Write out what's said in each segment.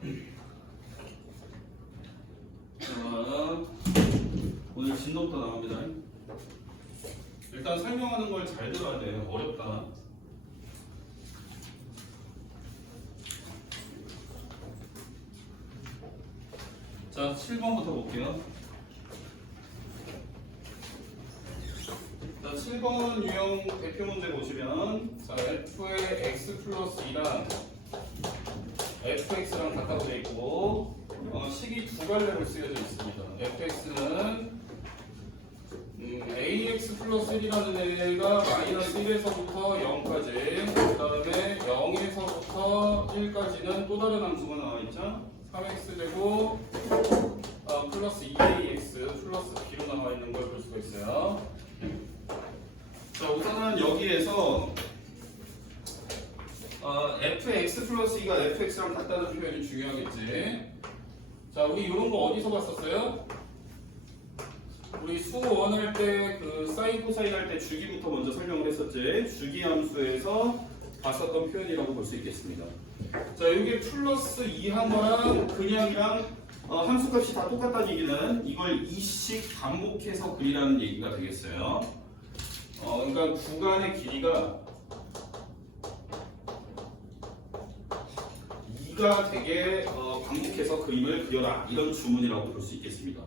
자, 오늘 진도부터 나옵니다. 일단 설명하는 걸 잘 들어야 돼요. 어렵다. 자, 7번부터 볼게요. 자, 7번 유형 대표 문제 보시면, 자, f의 x 플러스 2랑 fx랑 같다고 되어 있고, 식이 두 갈래로 쓰여져 있습니다. fx는 ax 플러스 1이라는 애가 마이너스 1에서부터 0까지, 그 다음에 0에서부터 1까지는 또 다른 함수가 나와 있죠. 3x제곱 플러스 2ax 플러스 b로 나와 있는 걸 볼 수가 있어요. 자, 우선은 여기에서 fx 플러스 2가 fx랑 같다는 표현이 중요하겠지. 자, 우리 이런 거 어디서 봤었어요? 우리 수원 할 때 그 사인 코사인 할 때 주기부터 먼저 설명을 했었지. 주기 함수에서 봤었던 표현이라고 볼 수 있겠습니다. 자, 이게 플러스 2 한 거랑 그냥이랑 함수값이 다 똑같다는 얘기는 이걸 2씩 반복해서 그리라는 얘기가 되겠어요. 그러니까 구간의 길이가 2가 되게 반복해서 그림을 그려라, 이런 주문이라고 볼 수 있겠습니다.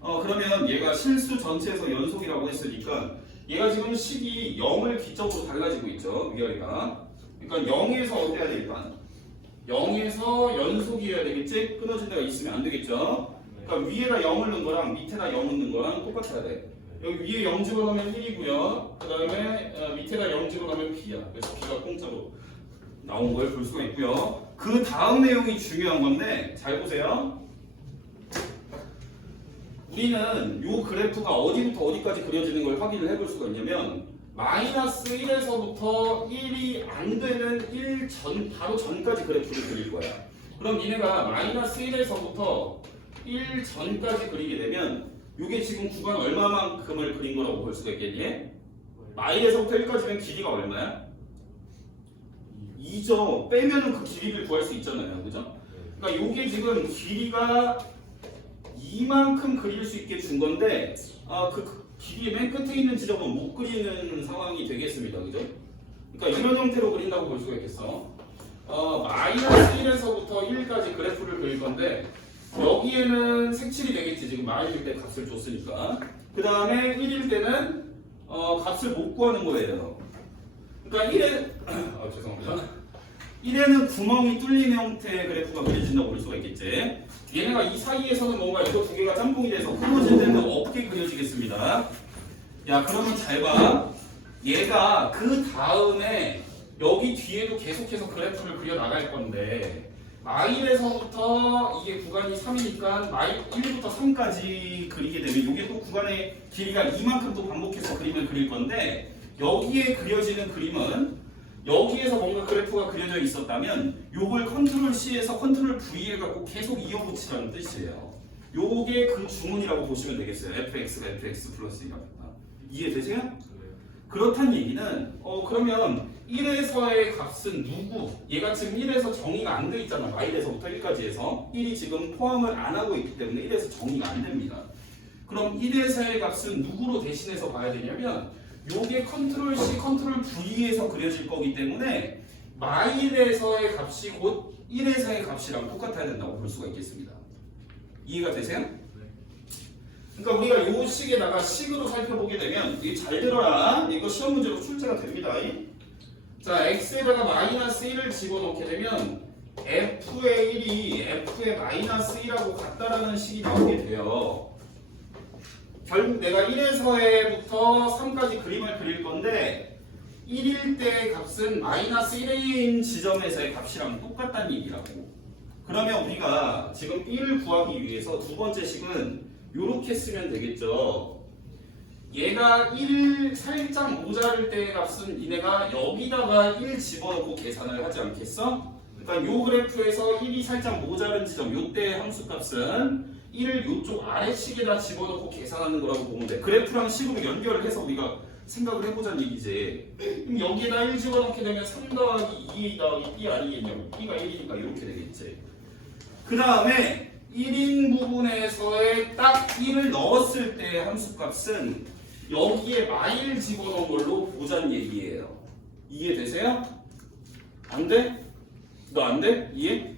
그러면 얘가 실수 전체에서 연속이라고 했으니까 얘가 지금 식이 0을 기점으로 달라지고 있죠, 위아래가. 그러니까 0에서 어때야 돼? 일단 0에서 연속이어야 되겠지? 끊어진 데가 있으면 안 되겠죠? 그러니까 위에다 0을 넣은 거랑 밑에다 0을 넣은 거랑 똑같아야 돼. 여기 위에 0 집어넣으면 1이고요. 그 다음에 밑에다 0 집어넣으면 P야. 그래서 P가 공짜로 나온 걸 볼 수가 있고요. 그 다음 내용이 중요한 건데 잘 보세요. 우리는 이 그래프가 어디부터 어디까지 그려지는 걸 확인을 해볼 수가 있냐면 마이너스 1에서부터 1이 안 되는 1 전, 바로 전까지 그래프를 그릴 거야. 그럼 니네가 마이너스 1에서부터 1 전까지 그리게 되면 이게 지금 구간 얼마만큼을 그린 거라고 볼 수가 있겠니? 마이에서부터 1까지면 길이가 얼마야? 2죠. 빼면은 그 길이를 구할 수 있잖아요. 그죠? 그러니까 이게 지금 길이가 이만큼 그릴 수 있게 준 건데 그 길이의 맨 끝에 있는 지점은 못 그리는 상황이 되겠습니다. 그죠? 그러니까 이런 형태로 그린다고 볼 수가 있겠어. 마이너스 1에서부터 1까지 그래프를 그릴 건데 여기에는 색칠이 되겠지. 지금 마이너스 때 값을 줬으니까. 그 다음에 1일 때는 값을 못 구하는 거예요. 그러니까 1에 죄송합니다. 1에는 구멍이 뚫린 형태의 그래프가 그려진다고 볼 수가 있겠지. 얘네가 이 사이에서는 뭔가 이거 두 개가 짬뽕이 돼서 끊어질 때는 없게 그려지겠습니다. 야, 그러면 잘 봐. 얘가 그 다음에 여기 뒤에도 계속해서 그래프를 그려 나갈 건데 마일에서부터 이게 구간이 3이니까 마일 1부터 3까지 그리게 되면 이게 또 구간의 길이가 이만큼 또 반복해서 그림을 그릴 건데 여기에 그려지는 그림은 여기에서 뭔가 그래프가 그려져 있었다면 요걸 컨트롤 C에서 컨트롤 V 해갖고 계속 이어붙이라는 뜻이에요. 요게 그 주문이라고 보시면 되겠어요. fx가 fx 플러스 1이라고. 이해되세요? 네. 그렇다는 얘기는 그러면 1에서의 값은 누구? 얘가 지금 1에서 정의가 안 돼 있잖아. 마일에서부터 1까지 해서 1이 지금 포함을 안 하고 있기 때문에 1에서 정의가 안 됩니다. 그럼 1에서의 값은 누구로 대신해서 봐야 되냐면 요게 컨트롤 C, 컨트롤 V에서 그려질 거기 때문에 마일에서의 값이 곧 1에서의 값이랑 똑같아야 된다고 볼 수가 있겠습니다. 이해가 되세요? 네. 그러니까 우리가 요 식에다가 식으로 살펴보게 되면 이게 잘 들어라. 이거 시험 문제로 출제가 됩니다. 자, x에다가 마이너스 1을 집어넣게 되면 f의 1이 f의 마이너스 1하고 같다라는 식이 나오게 돼요. 결국 내가 1에서부터 3까지 그림을 그릴 건데 1일 때 값은 마이너스 1인 지점에서의 값이랑 똑같다는 얘기라고. 그러면 우리가 지금 1을 구하기 위해서 두 번째 식은 이렇게 쓰면 되겠죠. 얘가 1 살짝 모자랄 때의 값은 니네가 여기다가 1 집어넣고 계산을 하지 않겠어? 그러니까 요 그래프에서 1이 살짝 모자른 지점, 요때 함수 값은 1을 요쪽 아래식에다 집어넣고 계산하는 거라고 보면 돼. 그래프랑 식으로 연결을 해서 우리가 생각을 해보자는 얘기지. 그럼 여기에다 1 집어넣게 되면 3 더하기 2 더하기 B 아니겠냐고. B가 1이니까 이렇게 되겠지. 그 다음에 1인 부분에서의 딱 1을 넣었을 때 함수값은 여기에 마일 집어넣은 걸로 보자는 얘기예요. 이해되세요? 안 돼? 너 안 돼? 이해?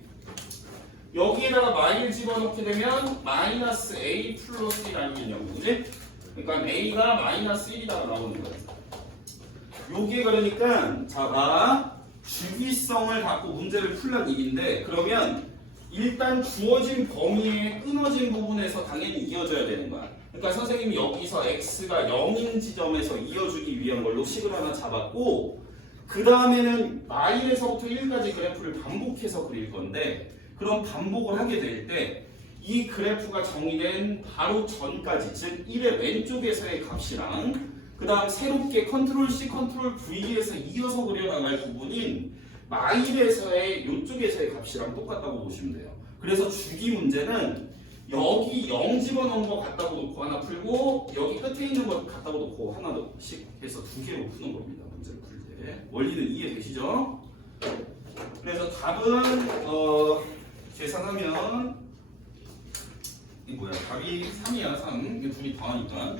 여기에다가 마일 집어넣게 되면 마이너스 a 플러스 1 아니겠냐고, 그지? 그러니까 a가 마이너스 1이다가 나오는 거예요. 요게 그러니까 자 봐, 주기성을 갖고 문제를 풀란 얘기인데, 그러면 일단 주어진 범위의 끊어진 부분에서 당연히 이어져야 되는 거야. 그러니까 선생님이 여기서 x가 0인 지점에서 이어주기 위한 걸로 식을 하나 잡았고, 그 다음에는 마일에서부터 1까지 그래프를 반복해서 그릴 건데, 그럼 반복을 하게 될 때 이 그래프가 정의된 바로 전까지, 즉 1의 왼쪽에서의 값이랑 그 다음 새롭게 컨트롤 C, 컨트롤 V에서 이어서 그려나갈 부분인 마일에서의 이쪽에서의 값이랑 똑같다고 보시면 돼요. 그래서 주기 문제는 여기 0 집어넣은 거 갖다고 놓고 하나 풀고, 여기 끝에 있는 거 갖다고 놓고 하나씩 해서 두 개로 푸는 겁니다. 문제를 풀 때. 원리는 이해되시죠? 그래서 답은 계산하면 이게 뭐야? 답이 3이야. 3. 이게 둘이 더하니까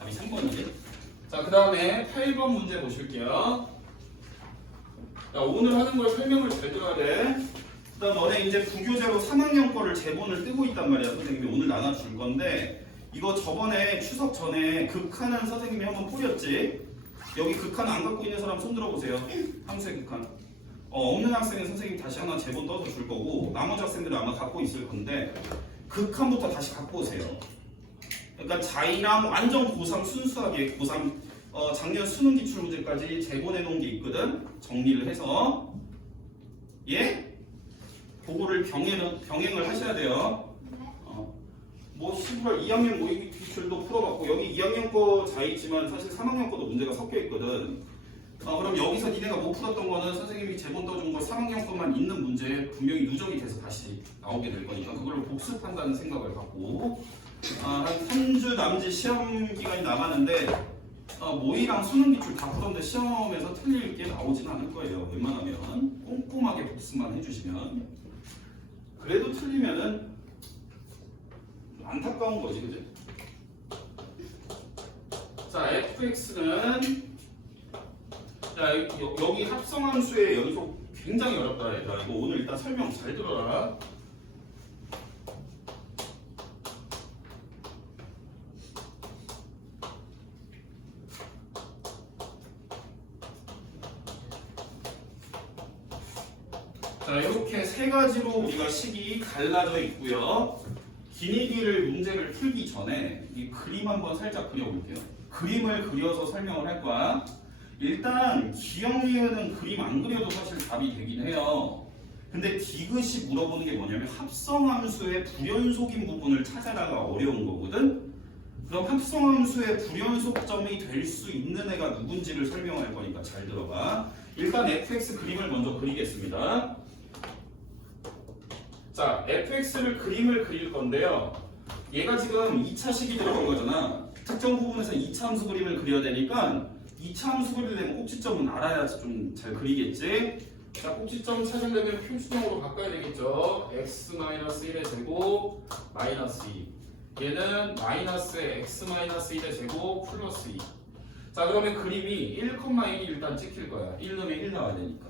답이 3번이지. 자, 그 다음에 8번 문제 보실게요. 자, 오늘 하는 걸 설명을 잘 들어야 돼. 그 다음 너네 이제 부교재로 3학년 거를 제본을 뜨고 있단 말이야. 선생님이 오늘 나눠줄 건데, 이거 저번에 추석 전에 극한은 선생님이 한번 뿌렸지? 여기 극한 안 갖고 있는 사람 손 들어보세요. 함수의 극한. 없는 학생은 선생님이 다시 하나 제본 떠서 줄 거고, 나머지 학생들은 아마 갖고 있을 건데, 극한부터 다시 갖고 오세요. 그러니까 자이랑 완전 고3 순수하게 고3 작년 수능 기출 문제까지 제본해 놓은 게 있거든. 정리를 해서 예? 그거를 병행을 하셔야 돼요. 뭐 11월 2학년 모의 기출도 풀어봤고, 여기 2학년 거 자있지만 사실 3학년 거도 문제가 섞여 있거든. 그럼 여기서 니네가 못 풀었던 거는 선생님이 제본 떠준 거 3학년 것만 있는 문제에 분명히 누적이 돼서 다시 나오게 될 거니까 그걸로 복습한다는 생각을 갖고, 한 3주 남짓 시험 기간이 남았는데 모의랑 수능 기출 다 풀었는데 시험에서 틀릴 게 나오진 않을 거예요. 웬만하면 꼼꼼하게 복습만 해주시면. 그래도 틀리면은 안타까운 거지, 그지? 자, fx는 자, 여기 합성함수의 연속 굉장히 어렵다, 얘들아. 이거 오늘 일단 설명 잘 들어라. 자, 이렇게 세 가지로 우리가 식이 갈라져 있고요. 기니기를 문제를 풀기 전에 이 그림 한번 살짝 그려볼게요. 그림을 그려서 설명을 할 거야. 일단 기억리에는 그림 안 그려도 사실 답이 되긴 해요. 근데 디귿이 물어보는 게 뭐냐면 합성함수의 불연속인 부분을 찾아라가 어려운 거거든. 그럼 합성함수의 불연속점이 될 수 있는 애가 누군지를 설명할 거니까 잘 들어봐. 일단 fx 그림을 먼저 그리겠습니다. 자, fx를 그림을 그릴 건데요. 얘가 지금 2차식이 들어간 거잖아. 특정 부분에서 2차 함수 그림을 그려야 되니까 2차 함수 그리려면 꼭지점은 알아야지 좀 잘 그리겠지. 자, 꼭지점 찾으려면 표준형으로 바꿔야 되겠죠. x-1의 제곱 마이너스 2. 얘는 마이너스 x-1의 제곱 플러스 2. 자, 그러면 그림이 1,1이 일단 찍힐 거야. 1 넣으면 1 나와야 되니까.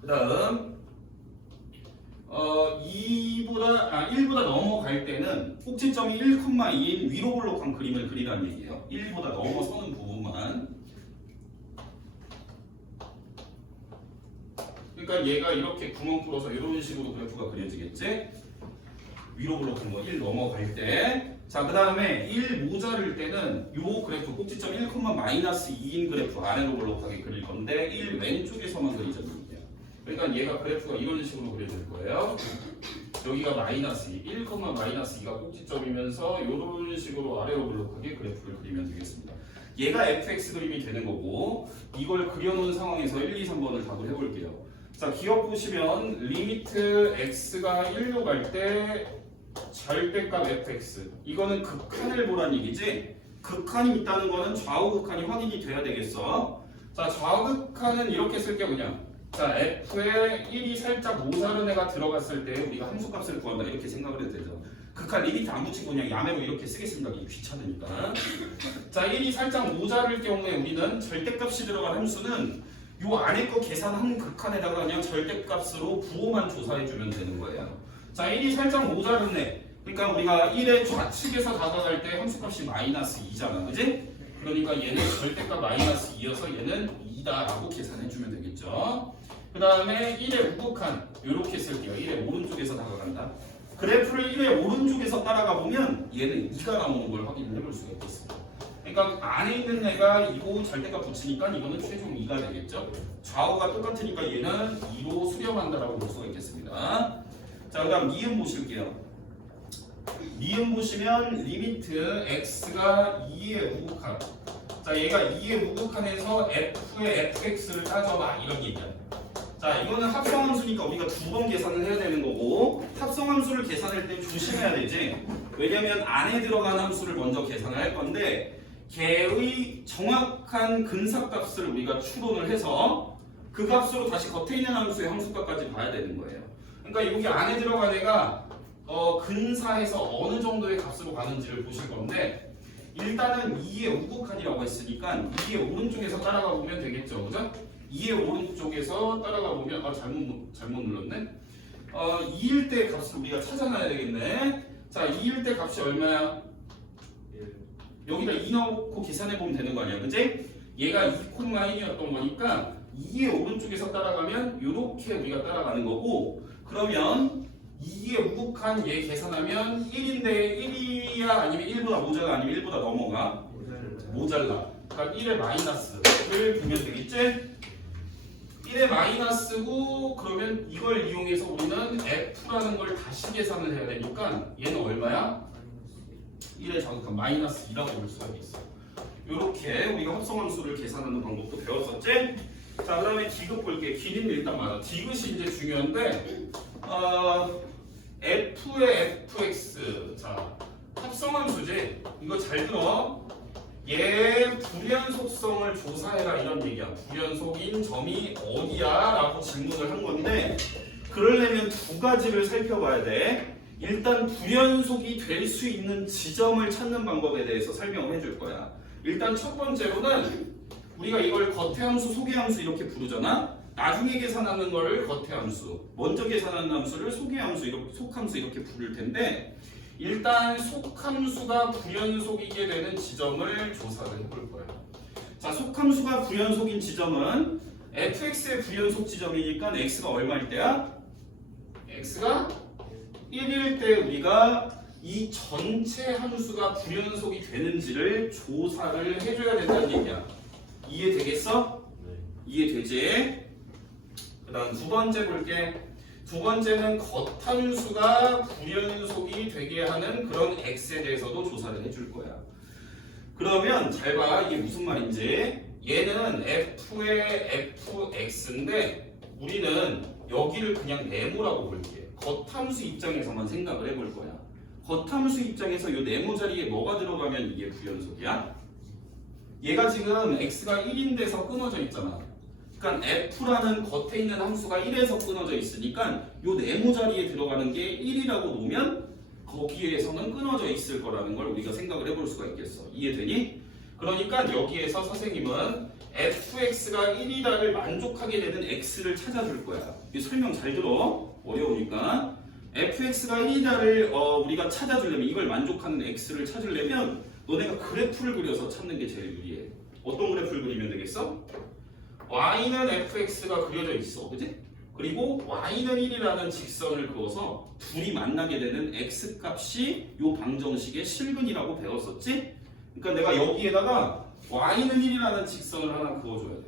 그 다음 1보다 넘어갈 때는 꼭지점이 1,2인 위로 볼록한 그림을 그리라는 얘기예요. 1보다 넘어서는 부분만. 그러니까 얘가 이렇게 구멍 뚫어서 이런 식으로 그래프가 그려지겠지? 위로 볼록한 거 1 넘어갈 때. 자, 그 다음에 1 모자랄 때는 요 그래프 꼭지점 1,-2인 그래프 아래로 볼록하게 그릴 건데 1 왼쪽에서만 그리자는 얘기야. 그러니까 얘가 그래프가 이런 식으로 그려질 거예요. 여기가 마이너스 2, 1,-2가 꼭지점이면서 이런 식으로 아래로 볼록하게 그래프를 그리면 되겠습니다. 얘가 fx 그림이 되는 거고, 이걸 그려놓은 상황에서 1, 2, 3번을 답을 해볼게요. 자, 기억 보시면 리미트 x가 1로 갈 때 절대값 fx, 이거는 극한을 보란 얘기지. 극한이 있다는 거는 좌우 극한이 확인이 돼야 되겠어. 자, 좌우 극한은 이렇게 쓸게요. 그냥 자, f에 1이 살짝 모자른 애가 들어갔을 때 우리가 함수값을 구한다 이렇게 생각을 해도 되죠. 극한 리미트 안 붙이고 그냥 야매로 이렇게 쓰겠습니다. 이게 귀찮으니까. 자, 1이 살짝 모자랄 경우에 우리는 절대값이 들어간 함수는 요 안에 거 계산한 극한에다가 그냥 절대값으로 부호만 조사해주면 되는 거예요. 자, 1이 살짝 모자르네. 그러니까 우리가 1의 좌측에서 다가갈 때 함수값이 마이너스 2잖아. 그지? 그러니까 얘는 절대값 마이너스 2여서 얘는 2다라고 계산해주면 되겠죠. 그 다음에 1의 우극한 이렇게 쓸게요. 1의 오른쪽에서 다가간다. 그래프를 1의 오른쪽에서 따라가 보면 얘는 2가 나오는 걸 확인을 해볼 수가 있겠습니다. 그러니까 안에 있는 애가 2고 절대값 붙이니까 이거는 최종 2가 되겠죠. 좌우가 똑같으니까 얘는 2로 수렴한다라고 볼 수가 있겠습니다. 자, 그 다음 니은 보실게요. 니은 보시면 리미트 x가 2의 우극한. 자, 얘가 2의 우극한에서 f의 fx를 따져봐 이런 얘기야. 자, 이거는 합성함수니까 우리가 두 번 계산을 해야 되는 거고, 합성함수를 계산할 때 조심해야 되지. 왜냐면 안에 들어간 함수를 먼저 계산을 할 건데 걔의 정확한 근사값을 우리가 추론을 해서 그 값으로 다시 겉에 있는 함수의 함수값까지 봐야 되는 거예요. 그러니까 여기 안에 들어간 애가 근사해서 어느 정도의 값으로 가는지를 보실 건데, 일단은 2의 우극한이라고 했으니까 2의 오른쪽에서 따라가 보면 되겠죠, 그죠? 2의 오른쪽에서 따라가 보면 잘못 눌렀네. 2일 때 값을 우리가 찾아놔야 되겠네. 자, 2일 때 값이 얼마야? 여기다 2 넣고 계산해 보면 되는 거 아니야, 그지? 얘가 2,1이었던 거니까 2의 오른쪽에서 따라가면 이렇게 우리가 따라가는 거고, 그러면 2의 우극한 얘 계산하면 1인데 1이야 아니면 1보다 모자라 아니면 1보다 넘어가? 모자라. 그러니까 1의 마이너스를 보면 되겠지? 1의 마이너스고, 그러면 이걸 이용해서 우리는 f라는 걸 다시 계산을 해야 되니까 얘는 얼마야? 1의 자극한 마이너스 2라고 볼 수가 있어. 이렇게 우리가 합성함수를 계산하는 방법도 배웠었지? 자, 그 다음에 디귿 볼게. 길이는 일단 많아. 디귿이 이제 중요한데, f의 fx. 자, 합성함수지? 이거 잘 들어. 얘 불연속성을 조사해라 이런 얘기야. 불연속인 점이 어디야? 라고 질문을 한 건데, 그러려면 두 가지를 살펴봐야 돼. 일단 불연속이 될 수 있는 지점을 찾는 방법에 대해서 설명을 해줄 거야. 일단 첫 번째로는 우리가 이걸 겉해함수, 속해함수 이렇게 부르잖아. 나중에 계산하는 거를 겉해함수, 먼저 계산하는 함수를 속해함수, 이렇게 속함수 이렇게 부를 텐데, 일단 속함수가 불연속이게 되는 지점을 조사를 해볼 거예요. 자, 속함수가 불연속인 지점은 fx의 불연속 지점이니까 x가 얼마일 때야? x가 1일 때 우리가 이 전체 함수가 불연속이 되는지를 조사를 해줘야 된다는 얘기야. 이해되겠어? 네. 이해되지? 그 다음 두 번째 볼게. 두 번째는 겉함수가 불연속이 되게 하는 그런 x에 대해서도 조사를 해줄 거야. 그러면 잘 봐. 이게 무슨 말인지. 얘는 f의 fx인데 우리는 여기를 그냥 네모라고 볼게. 겉함수 입장에서만 생각을 해볼 거야. 겉함수 입장에서 이 네모 자리에 뭐가 들어가면 이게 불연속이야? 얘가 지금 x가 1인데서 끊어져 있잖아. 그러니까 f라는 겉에 있는 함수가 1에서 끊어져 있으니까 이 네모 자리에 들어가는 게 1이라고 놓으면 거기에서는 끊어져 있을 거라는 걸 우리가 생각을 해볼 수가 있겠어. 이해되니? 그러니까 여기에서 선생님은 fx가 1이다를 만족하게 되는 x를 찾아줄 거야. 이 설명 잘 들어. 어려우니까. fx가 1이다를 우리가 찾아주려면, 이걸 만족하는 x를 찾으려면 너네가 그래프를 그려서 찾는 게 제일 유리해. 어떤 그래프를 그리면 되겠어? y는 fx가 그려져 있어, 그지? 그리고 y는 1이라는 직선을 그어서 둘이 만나게 되는 x 값이 요 방정식의 실근이라고 배웠었지? 그러니까 내가 여기에다가 y는 1이라는 직선을 하나 그어줘야 돼.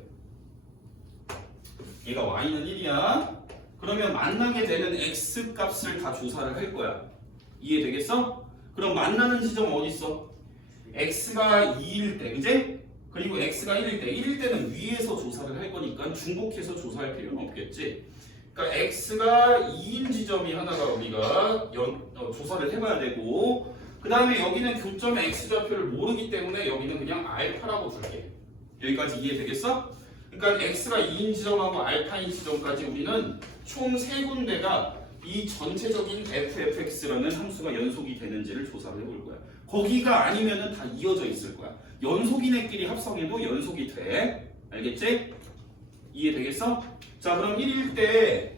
얘가 y는 1이야. 그러면 만나게 되는 x 값을 다 조사를 할 거야. 이해되겠어? 그럼 만나는 지점 어디 있어? x가 2일 때, 그지? 그리고 x가 1일 때, 1일 때는 위에서 조사를 할 거니까 중복해서 조사할 필요는 없겠지. 그러니까 x가 2인 지점이 하나가 우리가 조사를 해봐야 되고, 그 다음에 여기는 교점의 x좌표를 모르기 때문에 여기는 그냥 알파라고 둘게. 여기까지 이해되겠어? 그러니까 x가 2인 지점하고 알파인 지점까지 우리는 총 3군데가 이 전체적인 fx라는 함수가 연속이 되는지를 조사를 해볼 거야. 거기가 아니면은 다 이어져 있을 거야. 연속인애끼리 합성해도 연속이 돼. 알겠지? 이해되겠어? 자, 그럼 1일 때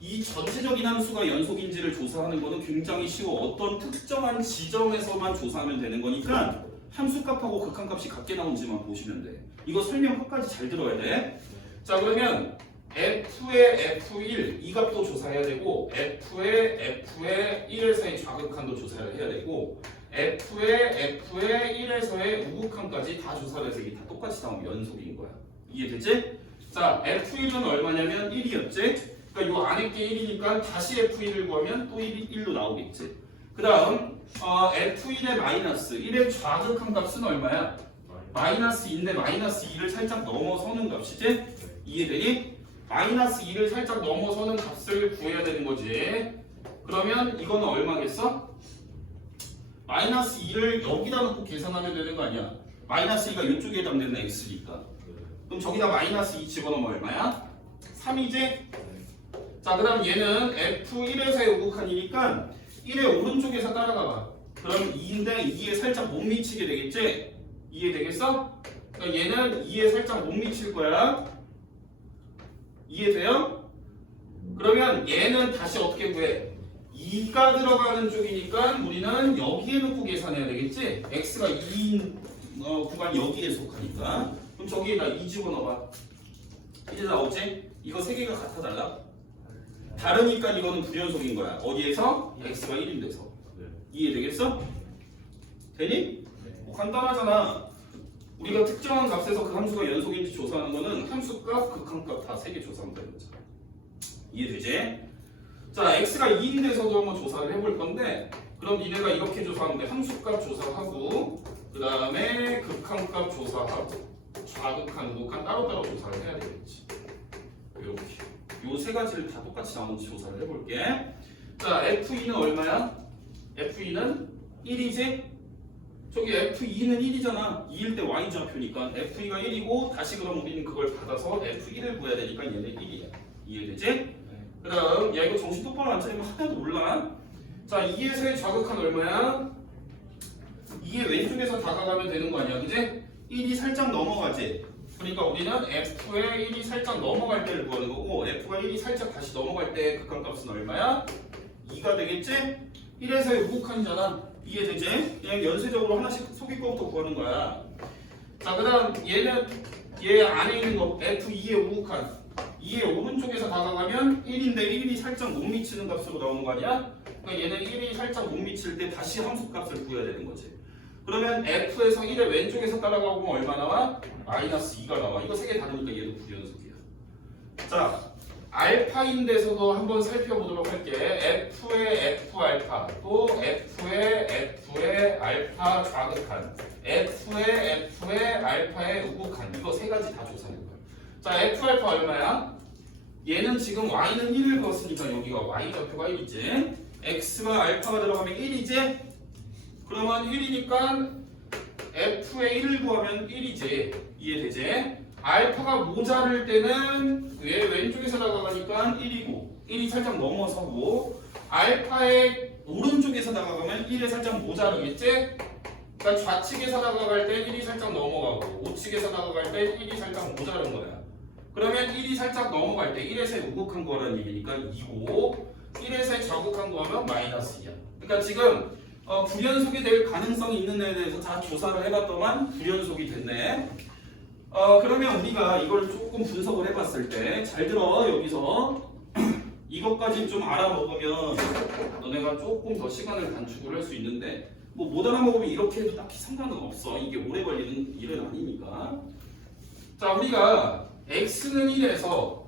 이 전체적인 함수가 연속인지를 조사하는 거는 굉장히 쉬워. 어떤 특정한 지점에서만 조사하면 되는 거니까 함수값하고 극한값이 같게 나온지만 보시면 돼. 이거 설명 끝까지 잘 들어야 돼. 자, 그러면 f의 f1 이 값도 조사해야 되고 f의 1에서의 좌극한도 조사를 해야 되고 f의 1에서의 우극한까지 다 조사를 해서 이게 다 똑같이 나오면 연속인 거야. 이해되지? 자, f1은 얼마냐면 1이었지? 그러니까 요 안에 게 1이니까 다시 f1을 구하면 또 1로 나오겠지. 그 다음 f1의 마이너스 1의 좌극한 값은 얼마야? 마이너스 2인데 마이너스 2를 살짝 넘어서는 값이지? 이해되니? 마이너스 2를 살짝 넘어서는 값을 구해야 되는 거지. 그러면 이거는 얼마겠어? 마이너스 2를 여기다 놓고 계산하면 되는 거 아니야? 마이너스 2가 이쪽에 해당되는 x니까. 그럼 저기다 마이너스 2 집어넣으면 얼마야? 3이지? 자, 그 다음 얘는 f1에서의 우극한이니까 1의 오른쪽에서 따라가봐. 그럼 2인데 2에 살짝 못 미치게 되겠지? 이해되겠어? 그러니까 얘는 2에 살짝 못 미칠 거야. 이해돼요? 그러면 얘는 다시 어떻게 구해? 2가 들어가는 쪽이니까 우리는 여기에 놓고 계산해야 되겠지? x가 2인 구간이 여기에 속하니까. 그럼 저기에다 2 집어넣어봐. 이제 나오지? 이거 세 개가 같아 달라? 다르니까 이거는 불연속인 거야. 어디에서? x가 1인 데서. 이해되겠어? 되니? 간단하잖아. 우리가 특정한 값에서 그 함수가 연속인지 조사하는 거는 함수값, 극한값 다 3개 조사하면 되는 거잖아. 이해되지? 자, x가 2인 데서도 한번 조사를 해볼 건데 그럼 니네가 이렇게 조사하면 돼. 함수값 조사하고 그 다음에 극한값 조사하고 좌극한, 우극한 따로따로 조사를 해야 되겠지. 이렇게 요 세 가지를 다 똑같이 나오는지 조사를 해볼게. 자, f2는 얼마야? f2는 1이지? 저기 f2는 1이잖아. 2일 때 y좌표니까 f2가 1이고 다시 그럼 우리는 그걸 받아서 f1을 구해야 되니까 얘는 1이야. 이해되지? 그 다음 야 이거 정신 똑바로 안 차리면 하나도 몰라. 자, 2에서의 좌극한 얼마야? 2의 왼쪽에서 다가가면 되는 거 아니야, 그지? 1이 살짝 넘어가지? 그러니까 우리는 f의 1이 살짝 넘어갈 때를 구하는 거고 f가 1이 살짝 다시 넘어갈 때 극한값은 얼마야? 2가 되겠지? 1에서의 우극한이잖아. 이해되지? 그냥 연쇄적으로 하나씩 속일 거부터 구하는 거야. 자, 그 다음 얘는 얘 안에 있는 거 f2의 우극한 2의 오른쪽에서 다가가면 1인데 1이 살짝 못 미치는 값으로 나오는 거 아니야? 그러니까 얘는 1이 살짝 못 미칠 때 다시 함수값을 구해야 되는 거지. 그러면 f에서 1의 왼쪽에서 따라가고 보면 얼마 나와? 마이너스 2가 나와. 이거 세 개 다르니까 얘도 불연속이야. 자, 알파인 데서도 한번 살펴보도록 할게. f의 f알파, 또 f의 알파 좌극한, f의 알파의 우극한. 이거 세 가지 다 조사해 거야. 자, f알파 얼마야? 얘는 지금 y는 1을 그었으니까 여기가 y좌표가 1이지. x가 알파가 들어가면 1이지. 그러면 1이니까 f의 1을 구하면 1이지. 이해되지? 알파가 모자랄 때는 얘 왼쪽에서 다가가니까 1이고 1이 살짝 넘어서고 알파의 오른쪽에서 다가가면 1에 살짝 모자르겠지? 그러니까 좌측에서 다가갈 때 1이 살짝 넘어가고 우측에서 다가갈 때 1이 살짝 모자른 거야. 그러면 1이 살짝 넘어갈 때 1에서의 우극한 거라는 얘기니까 2고 1에서의 좌극한 거 하면 마이너스 2야. 그러니까 지금 불연속이 될 가능성이 있는 애에 대해서 다 조사를 해봤더만 불연속이 됐네. 그러면 우리가 이걸 조금 분석을 해봤을 때 잘 들어. 여기서 이것까지 좀 알아먹으면 너네가 조금 더 시간을 단축을 할 수 있는데 뭐 못 알아먹으면 이렇게 해도 딱히 상관은 없어. 이게 오래 걸리는 일은 아니니까. 자, 우리가 x는 1에서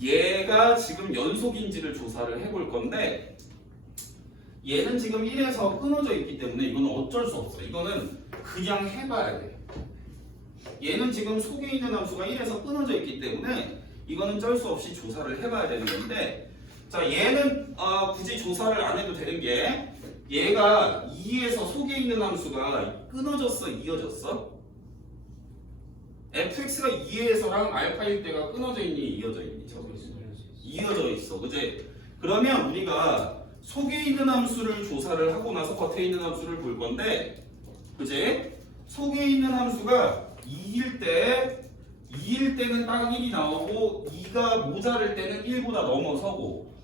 얘가 지금 연속인지를 조사를 해볼 건데 얘는 지금 1에서 끊어져 있기 때문에 이거는 어쩔 수 없어. 이거는 그냥 해봐야 돼. 얘는 지금 속에 있는 함수가 1에서 끊어져 있기 때문에 이거는 쩔 수 없이 조사를 해봐야 되는 건데 자, 얘는 굳이 조사를 안 해도 되는 게 얘가 2에서 속에 있는 함수가 끊어졌어, 이어졌어? fx가 2에서랑 알파일 때가 끊어져 있니 이어져 있니? 이어져 있어. 그지? 그러면 우리가 속에 있는 함수를 조사를 하고 나서 겉에 있는 함수를 볼 건데, 그지? 속에 있는 함수가 2일 때는 딱 1이 나오고 2가 모자랄 때는 1보다 넘어서고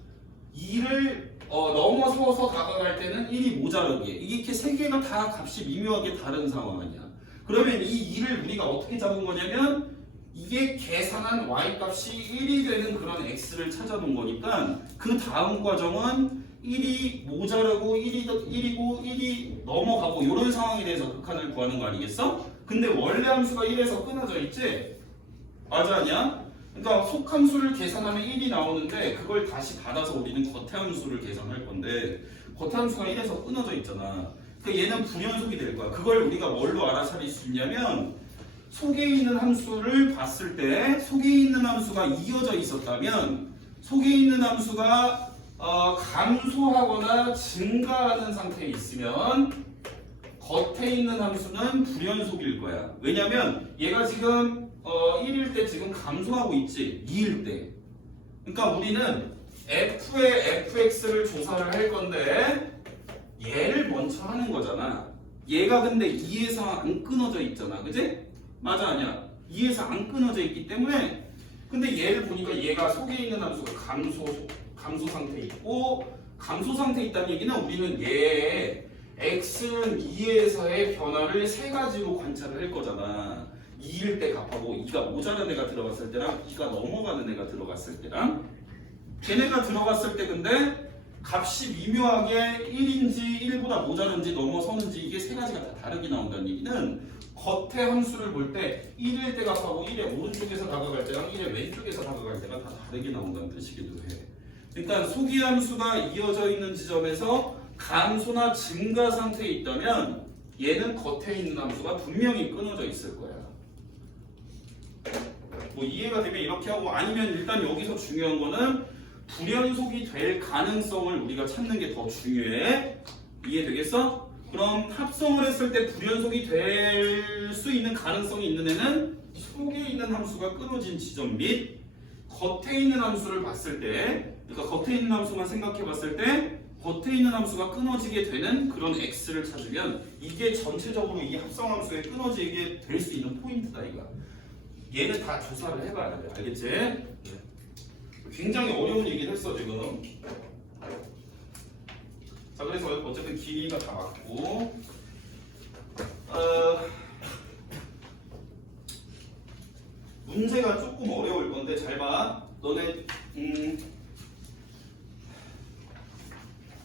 2를 넘어서서 다가갈 때는 1이 모자르게, 이게 이렇게 세 개가 다 값이 미묘하게 다른 상황 아니야. 그러면 이 2를 우리가 어떻게 잡은 거냐면 이게 계산한 y 값이 1이 되는 그런 x를 찾아놓은 거니까 그 다음 과정은 1이 모자라고 1이고 1이 넘어가고 이런 상황에 대해서 극한을 구하는 거 아니겠어? 근데 원래 함수가 1에서 끊어져 있지? 맞아 아니야? 그러니까 속함수를 계산하면 1이 나오는데 그걸 다시 받아서 우리는 겉함수를 계산할 건데 겉함수가 1에서 끊어져 있잖아. 그러니까 얘는 불연속이 될 거야. 그걸 우리가 뭘로 알아차릴 수 있냐면 속에 있는 함수를 봤을 때 속에 있는 함수가 이어져 있었다면 속에 있는 함수가 감소하거나 증가하는 상태에 있으면 겉에 있는 함수는 불연속일 거야. 왜냐면 얘가 지금 1일 때 지금 감소하고 있지. 2일 때. 그러니까 우리는 f의 fx를 조사를 할 건데 얘를 먼저 하는 거잖아. 얘가 근데 2에서 안 끊어져 있잖아. 그지? 맞아 아니야? 2에서 안 끊어져 있기 때문에 근데 얘를 보니까 얘가 속에 있는 함수가 감소 상태에 있고 감소 상태에 있다는 얘기는 우리는 얘의 x는 2에서의 변화를 세 가지로 관찰을 할 거잖아. 2일 때 값하고 2가 모자란 애가 들어갔을 때랑 2가 넘어가는 애가 들어갔을 때랑 걔네가 들어갔을 때 근데 값이 미묘하게 1인지 1보다 모자른지 넘어서는지 이게 세 가지가 다 다르게 나온다는 얘기는 겉에 함수를 볼 때 1일 때 값하고 1의 오른쪽에서 다가갈 때랑 1의 왼쪽에서 다가갈 때가 다 다르게 나온다는 뜻이기도 해. 그러니까 속이 함수가 이어져 있는 지점에서 감소나 증가 상태에 있다면 얘는 겉에 있는 함수가 분명히 끊어져 있을 거야. 뭐 이해가 되면 이렇게 하고 아니면 일단 여기서 중요한 거는 불연속이 될 가능성을 우리가 찾는 게 더 중요해. 이해되겠어? 그럼 합성을 했을 때 불연속이 될 수 있는 가능성이 있는 애는 속에 있는 함수가 끊어진 지점 및 겉에 있는 함수를 봤을 때, 그러니까 겉에 있는 함수만 생각해 봤을 때 겉에 있는 함수가 끊어지게 되는 그런 x를 찾으면 이게 전체적으로 이 합성함수에 끊어지게 될 수 있는 포인트다 이거야. 얘는 다 조사를 해봐야 돼. 알겠지? 굉장히 어려운 얘기를 했어 지금. 자 그래서 어쨌든 길이가 다 맞고 문제가 조금 어려울 건데 잘 봐. 너네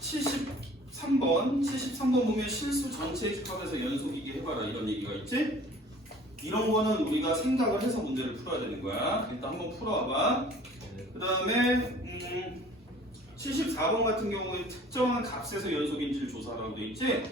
73번 보면 실수 전체에 집합해서 연속이게 해봐라 이런 얘기가 있지? 이런 거는 우리가 생각을 해서 문제를 풀어야 되는 거야. 일단 한번 풀어와봐. 그 다음에 74번 같은 경우에 특정한 값에서 연속인지를 조사하라고 돼 있지?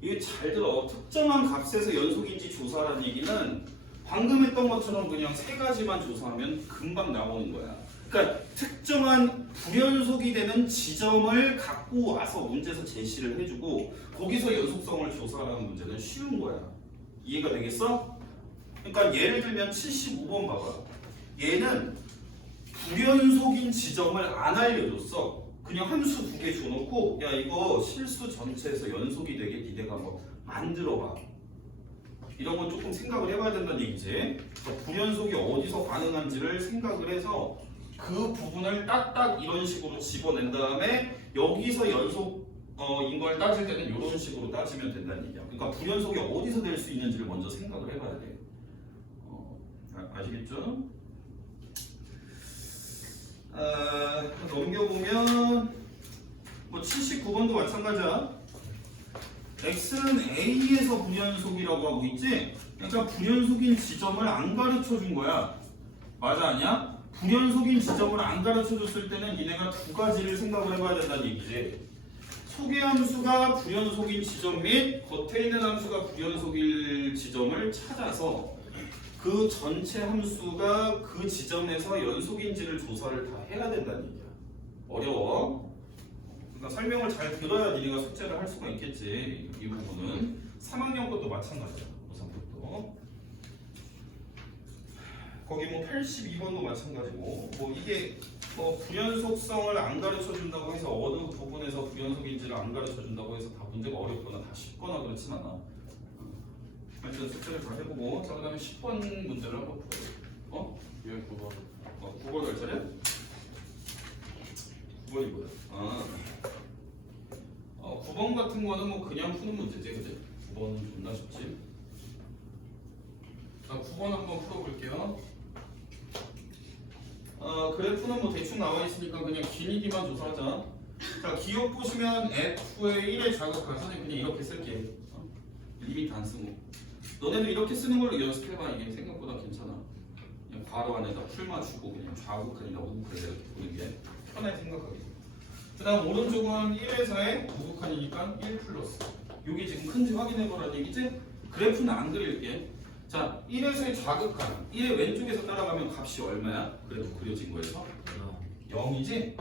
이게 잘 들어. 특정한 값에서 연속인지 조사라는 얘기는 방금 했던 것처럼 그냥 세 가지만 조사하면 금방 나오는 거야. 그러니까 특정한 불연속이 되는 지점을 갖고 와서 문제에서 제시를 해주고 거기서 연속성을 조사하라는 문제는 쉬운 거야. 이해가 되겠어? 그러니까 예를 들면 75번 봐봐. 얘는 불연속인 지점을 안 알려줬어. 그냥 함수 두 개 줘놓고 야 이거 실수 전체에서 연속이 되게 니네가 뭐 만들어봐. 이런 건 조금 생각을 해봐야 된다는 얘기지. 불연속이 어디서 가능한지를 생각을 해서 그 부분을 딱딱 이런 식으로 집어낸 다음에 여기서 연속인 걸 따질 때는 이런 식으로 따지면 된다는 얘기야. 그러니까 불연속이 어디서 될 수 있는지를 먼저 생각을 해봐야 돼. 아시겠죠? 넘겨보면 뭐 79번도 마찬가지야. x는 a에서 불연속이라고 하고 있지? 그러니까 불연속인 지점을 안 가르쳐 준 거야. 맞아 아니야? 불연속인 지점을 안 가르쳐 줬을 때는 니네가 두 가지를 생각을 해봐야 된다는 얘기지. 속의 함수가 불연속인 지점 및 겉에 있는 함수가 불연속일 지점을 찾아서 그 전체 함수가 그 지점에서 연속인지를 조사를 다 해야 된다는 얘기야. 어려워. 그러니까 설명을 잘 들어야 니네가 숙제를 할 수가 있겠지. 이 부분은 3학년 것도 마찬가지야. 고3 것도. 거기 뭐 82번도 마찬가지고 뭐 이게 부연속성을 안 가르쳐 준다고 해서 어느 부분에서 부연속인지를 안 가르쳐 준다고 해서 다 문제가 어렵거나 다 쉽거나 그렇진 않아. 하여튼 숙제를 다 해보고 자 그다음에 10번 문제를 한번 풀어요. 여기 9번. 9번 할 차례? 9번이 뭐야? 9번 같은 거는 뭐 그냥 푸는 문제지, 그지? 9번은 존나 쉽지. 자, 9번 한번 풀어볼게요. 그래프는 뭐 대충 나와 있으니까 그냥 길이만 조사하자. 자, 기억 보시면 F의 1의 자극한 선생님 그냥 이렇게 쓸게. 리미트 안 쓰고. 너네도 이렇게 쓰는 걸로 연습해봐. 이게 생각보다 괜찮아. 그냥 괄호 안에다 풀 맞추고 그냥 좌극한이나 우극한 이렇게 보는 게 편하게 생각하기. 그 다음 오른쪽은 1에서의 우극한이니까 1 플러스. 요게 지금 큰지 확인해보라는 얘기지? 그래프는 안 그릴게. 자, 1에서의 좌극한. 1의 왼쪽에서 따라가면 값이 얼마야? 그래프 그려진 거에서? 0이지?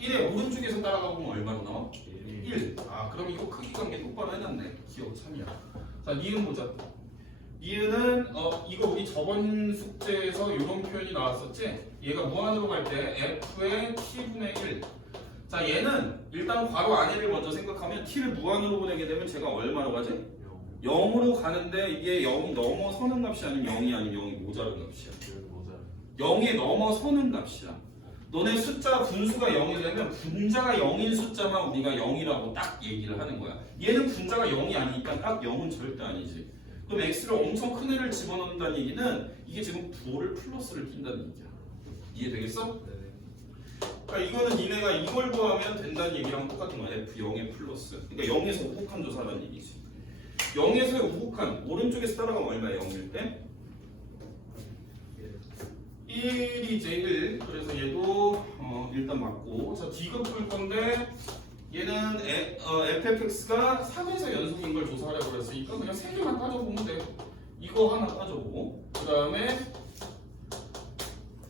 1의 오른쪽에서 따라가 보면 얼마로 나와? 1. 그럼 이거 크기 관계 똑바로 해놨네. 기억 참이야. 자, 니은 보자. 니은은 이거 우리 저번 숙제에서 이런 표현이 나왔었지? 얘가 무한으로 갈 때 f의 t분의 1. 자, 얘는 일단 괄호 안에를 먼저 생각하면 t를 무한으로 보내게 되면 제가 얼마로 가지? 0으로 가는데 이게 0이 넘어서는 값이 아니면 0이 아니면 0이 모자른 값이야. 0에 넘어서는 값이야. 너네 숫자 분수가 0이 되면 분자가 0인 숫자만 우리가 0이라고 딱 얘기를 하는 거야. 얘는 분자가 0이 아니니까 딱 0은 절대 아니지. 그럼 x를 엄청 큰 애를 집어넣는다는 얘기는 이게 지금 부호를 플러스를 낀다는 얘기야. 이해되겠어? 그러니까 이거는 니네가 이걸 구하면 된다는 얘기랑 똑같은 거야. f0의 플러스. 그러니까 0에서 우극한 조사라는 얘기지. 0에서의 우극한 오른쪽에서 따라가면 얼마야? 0일 때? 1이제 1. 그래서 얘도 일단 맞고. 자, D급 풀 건데 얘는 fx가 3에서 연속인 걸 조사하려고 그랬으니까 그냥 3개만 따져보면 돼. 이거 하나 따져보고 그 다음에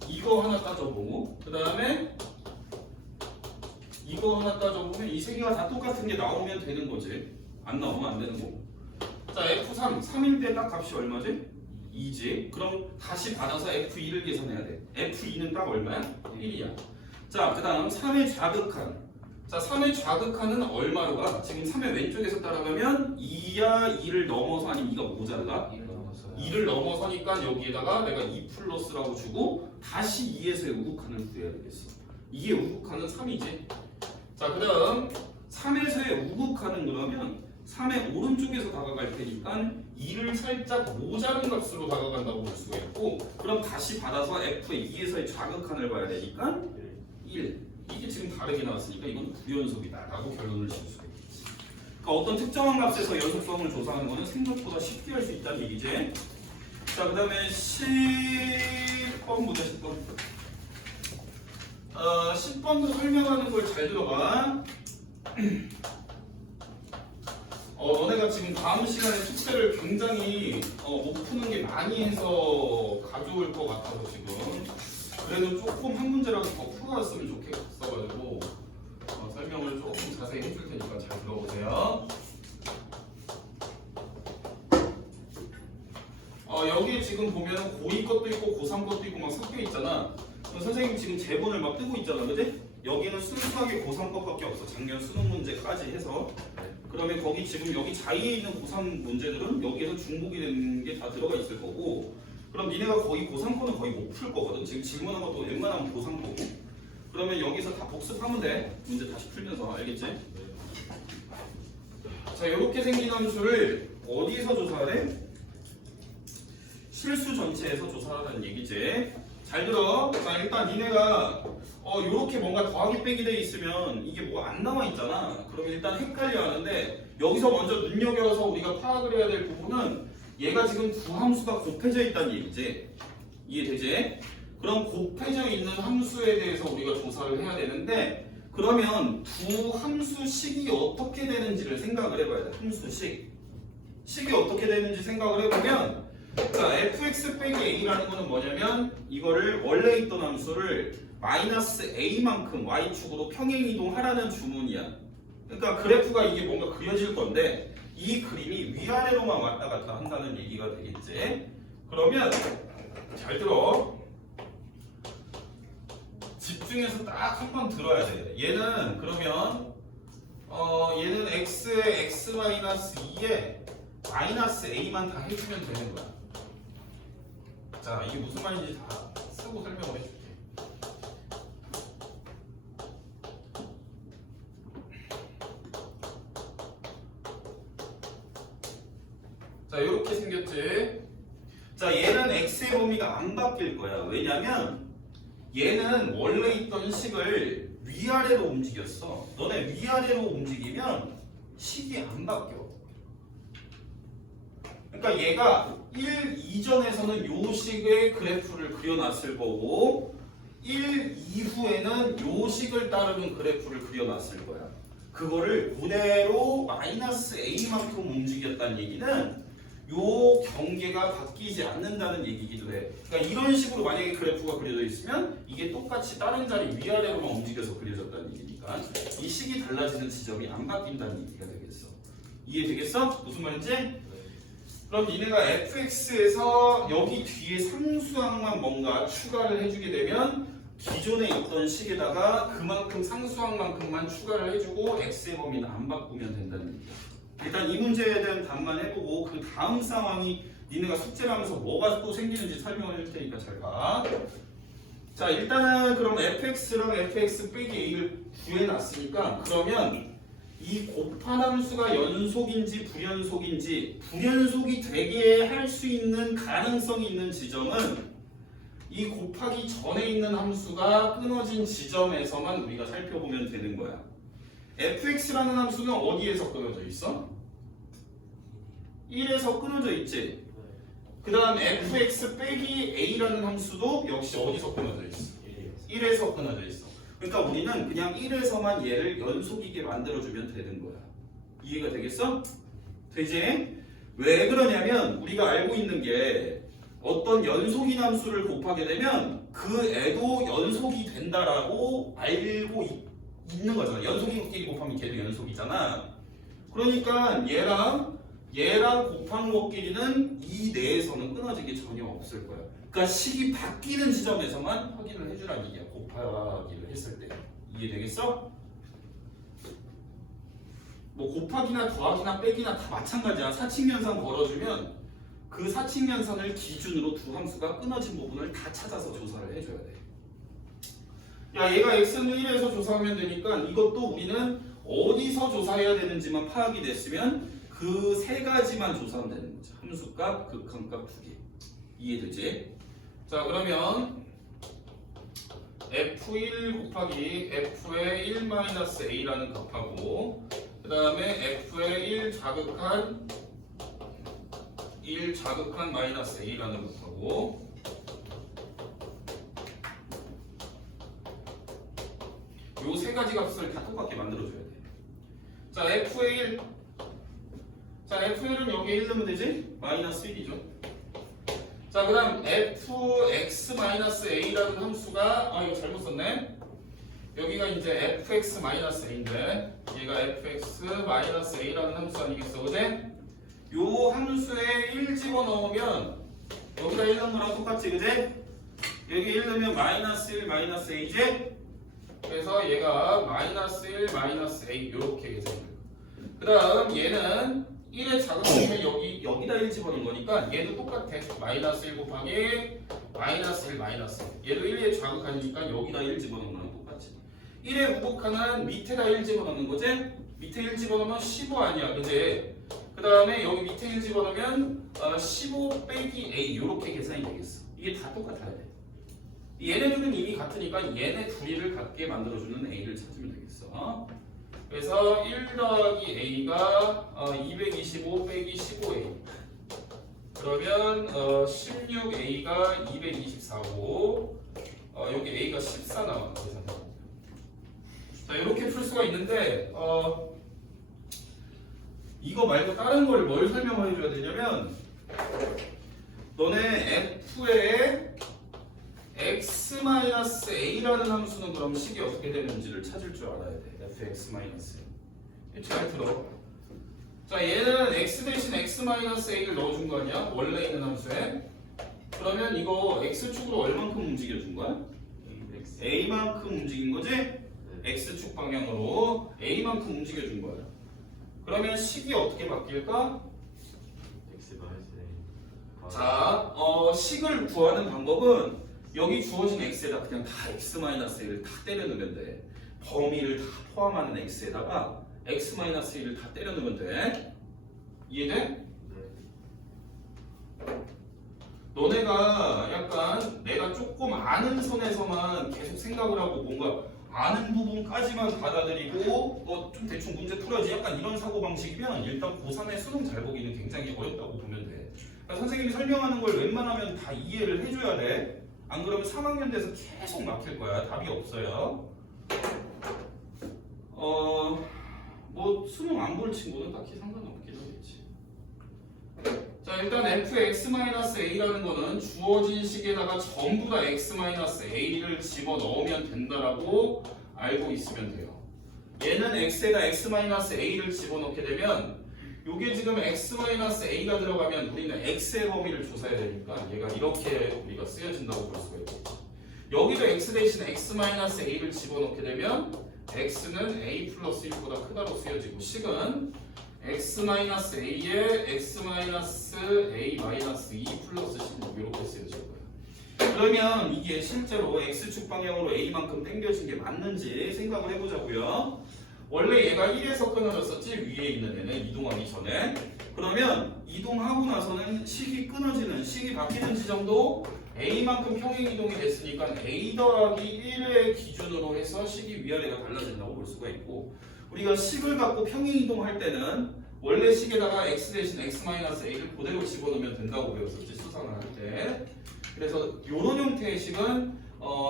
이거 하나 따져보고 그 다음에 이거 하나 따져보면 이 3개가 다 똑같은 게 나오면 되는 거지. 안 나오면 안 되는 거고. 자, F3, 3일 때 딱 값이 얼마지? 2지. 그럼 다시 받아서 F2를 계산해야 돼. F2는 딱 얼마야? 1이야. 자, 그 다음 3의 좌극한. 자, 3의 좌극한은 얼마로 가? 지금 3의 왼쪽에서 따라가면 2야 2를 넘어서 아니면 2가 모자라? 2를 넘어서니까 여기에다가 내가 2 플러스라고 주고 다시 2에서의 우극한을 구해야 되겠어. 이게 우극한은 3이지. 자, 그 다음 3에서의 우극한은 그러면 3의 오른쪽에서 다가갈 테니까 2를 살짝 모자른 값으로 다가간다고 볼 수가 있고 그럼 다시 받아서 F의 2에서의 좌극한을 봐야 되니까 1. 이게 지금 다르게 나왔으니까 이건 부연속이다 라고 결론을 지을 수가 있겠지. 그러니까 어떤 특정한 값에서 연속성을 조사하는 거는 생각보다 쉽게 할 수 있다는 얘기지. 자, 그 다음에 10번 보자. 10번 10번도 설명하는 걸 잘 들어봐. 너네가 지금 다음 시간에 숙제를 굉장히 못 푸는 게 많이 해서 가져올 것 같아서 지금 그래도 조금 한 문제라도 더 풀어왔으면 좋겠어가지고 설명을 조금 자세히 해줄 테니까 잘 들어보세요. 여기 지금 보면 고2 것도 있고 고3 것도 있고 막 섞여 있잖아. 선생님 지금 제본을 막 뜨고 있잖아, 그지? 여기는 순수하게 고3 것밖에 없어. 작년 수능 문제까지 해서. 그러면 거기 지금 여기 자리에 있는 고3 문제들은 여기에서 중복이 되는 게 다 들어가 있을 거고 그럼 니네가 거의 고3 거는 거의 못 풀 거거든. 지금 질문한 것도 웬만하면 고3 거고 그러면 여기서 다 복습하면 돼. 문제 다시 풀면서. 알겠지? 자, 이렇게 생긴 함수를 어디서 조사하래? 실수 전체에서 조사하라는 얘기지. 잘 들어. 자, 일단 니네가 요렇게 뭔가 더하기 빼기 돼 있으면 이게 뭐 안 나와 있잖아. 그러면 일단 헷갈려 하는데 여기서 먼저 눈여겨서 우리가 파악을 해야 될 부분은 얘가 지금 두 함수가 곱해져 있다는 얘기지. 이해되지? 그럼 곱해져 있는 함수에 대해서 우리가 조사를 해야 되는데 그러면 두 함수식이 어떻게 되는지를 생각을 해봐야 돼. 함수식. 식이 어떻게 되는지 생각을 해보면 자, fx 빼기 a라는 거는 뭐냐면 이거를 원래 있던 함수를 마이너스 a만큼 y축으로 평행 이동하라는 주문이야. 그러니까 그래프가 이게 뭔가 그려질 건데 이 그림이 위아래로만 왔다 갔다 한다는 얘기가 되겠지. 그러면 잘 들어. 집중해서 딱 한 번 들어야 돼. 얘는 그러면 얘는 x에 x-2에 마이너스 a만 다 해주면 되는 거야. 자, 이게 무슨 말인지 다 쓰고 설명을 해줄게. 자, 이렇게 생겼지. 자, 얘는 x의 범위가 안 바뀔 거야. 왜냐면 얘는 원래 있던 식을 위아래로 움직였어. 너네 위아래로 움직이면 식이 안 바뀌어. 그러니까 얘가 1 이전에서는 요 식의 그래프를 그려놨을 거고 1 이후에는 요 식을 따르는 그래프를 그려놨을 거야. 그거를 그대로 마이너스 a만큼 움직였다는 얘기는 요 경계가 바뀌지 않는다는 얘기기도 해. 그러니까 이런 식으로 만약에 그래프가 그려져 있으면 이게 똑같이 다른 자리 위아래로만 움직여서 그려졌다는 얘기니까 이 식이 달라지는 지점이 안 바뀐다는 얘기가 되겠어. 이해되겠어? 무슨 말인지? 그럼 니네가 fx에서 여기 뒤에 상수항만 뭔가 추가를 해주게 되면 기존에 있던 식에다가 그만큼 상수항만큼만 추가를 해주고 x의 범위는 안 바꾸면 된다는 얘기야. 일단 이 문제에 대한 답만 해보고 그 다음 상황이 니네가 숙제를 하면서 뭐가 또 생기는지 설명을 할 테니까 잘 봐. 자, 일단은 그럼 fx랑 fx 빼기 a를 구해놨으니까 그러면 이 곱한 함수가 연속인지 불연속인지 불연속이 되게 할 수 있는 가능성이 있는 지점은 이 곱하기 전에 있는 함수가 끊어진 지점에서만 우리가 살펴보면 되는 거야. fx라는 함수는 어디에서 끊어져 있어? 1에서 끊어져 있지. 그 다음 fx 빼기 a라는 함수도 역시 어디서 끊어져 있어? 1에서 끊어져 있어. 그러니까 우리는 그냥 1에서만 얘를 연속이게 만들어주면 되는 거야. 이해가 되겠어? 되지? 왜 그러냐면 우리가 알고 있는 게 어떤 연속인 함수를 곱하게 되면 그 애도 연속이 된다라고 알고 있는 거잖아. 연속인끼리 곱하면 걔도 연속이잖아. 그러니까 얘랑 곱한 것끼리는 이 내에서는 끊어지기 전혀 없을 거야. 그러니까 식이 바뀌는 지점에서만 확인을 해주라는 얘기야. 곱하기를 했을 때. 이해되겠어? 뭐 곱하기나 더하기나 빼기나 다 마찬가지야. 사칙면상 걸어주면 그 사칙면선을 기준으로 두 함수가 끊어진 부분을 다 찾아서 조사를 해줘야 돼. 야, 얘가 x는 1에서 조사하면 되니까 이것도 우리는 어디서 조사해야 되는지만 파악이 됐으면 그 세 가지만 조사하면 되는 거죠. 함수값, 극한값 두 개. 이해되지? 자, 그러면 f1 곱하기 f의 1-a라는 값하고 그 다음에 f의 1 자극한 마이너스 a라는 값하고 요 세 가지 값을 다 똑같게 만들어줘야 돼. 자, f의 1. 자, f1은 여기에 1 넣으면 되지? 마이너스 1이죠. 자, 그 다음 fx-a라는 함수가 이거 잘못 썼네. 여기가 이제 fx-a인데 얘가 fx-a라는 함수 아니겠어, 그제? 요 함수에 1 집어넣으면 여기다 1 넣은 거랑 똑같지, 그제? 여기 1 넣으면 마이너스 1, 마이너스 a지? 그래서 얘가 마이너스 1, 마이너스 a 이렇게 계산돼요. 그 다음 얘는 1의 자극이면 여기다 1 집어넣은 거니까 얘도 똑같아. 마이너스 1 곱하기 마이너스 1 마이너스 1. 얘도 1의 자극하니까 여기다 1 집어넣는 거랑 똑같지. 1의 우극하는 밑에다 1 집어넣는 거지? 밑에 1 집어넣으면 15 아니야, 그지? 그 다음에 여기 밑에 1 집어넣으면 15 빼기 a 이렇게 계산이 되겠어. 이게 다 똑같아야 돼. 얘네들은 이미 같으니까 얘네 둘이를 같게 만들어주는 a를 찾으면 되겠어. 그래서 1 더하기 a가 225 빼기 15a. 그러면 16a가 224고 여기 a가 14 나와요. 자, 이렇게 풀 수가 있는데 이거 말고 다른 걸 뭘 설명을 해줘야 되냐면 너네 f의 x-a라는 함수는 그럼 식이 어떻게 되는지를 찾을 줄 알아야 돼. fx-a. 잘 들어. 자, 얘는 x 대신 x-a를 넣어준 거 아니야? 원래 있는 함수에. 그러면 이거 x축으로 얼만큼 움직여준 거야? a만큼 움직인 거지? x축 방향으로 a만큼 움직여준 거야. 그러면 식이 어떻게 바뀔까? 자, 식을 구하는 방법은 여기 주어진 x에다 그냥 다 x-1을 다 때려 넣으면 돼. 범위를 다 포함하는 x에다가 x-1을 다 때려 넣으면 돼. 이해돼? 너네가 약간 내가 조금 아는 선에서만 계속 생각을 하고 뭔가 아는 부분까지만 받아들이고 좀 대충 문제 풀어야지 약간 이런 사고방식이면 일단 고3의 수능 잘 보기는 굉장히 어렵다고 보면 돼. 그러니까 선생님이 설명하는 걸 웬만하면 다 이해를 해줘야 돼. 안 그러면 3학년 돼서 계속 막힐 거야. 답이 없어요. 뭐 수능 안 볼 친구는 딱히 상관없긴 하겠지. 자, 일단 fx-a라는 거는 주어진 식에다가 전부 다 x-a를 집어넣으면 된다라고 알고 있으면 돼요. 얘는 x에다 x-a를 집어넣게 되면 요게 지금 x-a가 들어가면 우리는 x의 범위를 조사해야 되니까 얘가 이렇게 우리가 쓰여진다고 볼 수가 있겠지. 여기도 x 대신 x-a를 집어넣게 되면 x는 a 플러스 1보다 크다고 쓰여지고 식은 x-a에 x-a-2 플러스 16 이렇게 쓰여질 거예요. 그러면 이게 실제로 x축 방향으로 a만큼 당겨진 게 맞는지 생각을 해보자고요. 원래 얘가 1에서 끊어졌었지, 위에 있는 애는 이동하기 전에. 그러면 이동하고 나서는 식이 끊어지는, 식이 바뀌는 지점도 a만큼 평행 이동이 됐으니까 a 더하기 1의 기준으로 해서 식이 위아래가 달라진다고 볼 수가 있고, 우리가 식을 갖고 평행 이동할 때는 원래 식에다가 x 대신 x-a를 그대로 집어넣으면 된다고 배웠었지, 수상을 할 때. 그래서 이런 형태의 식은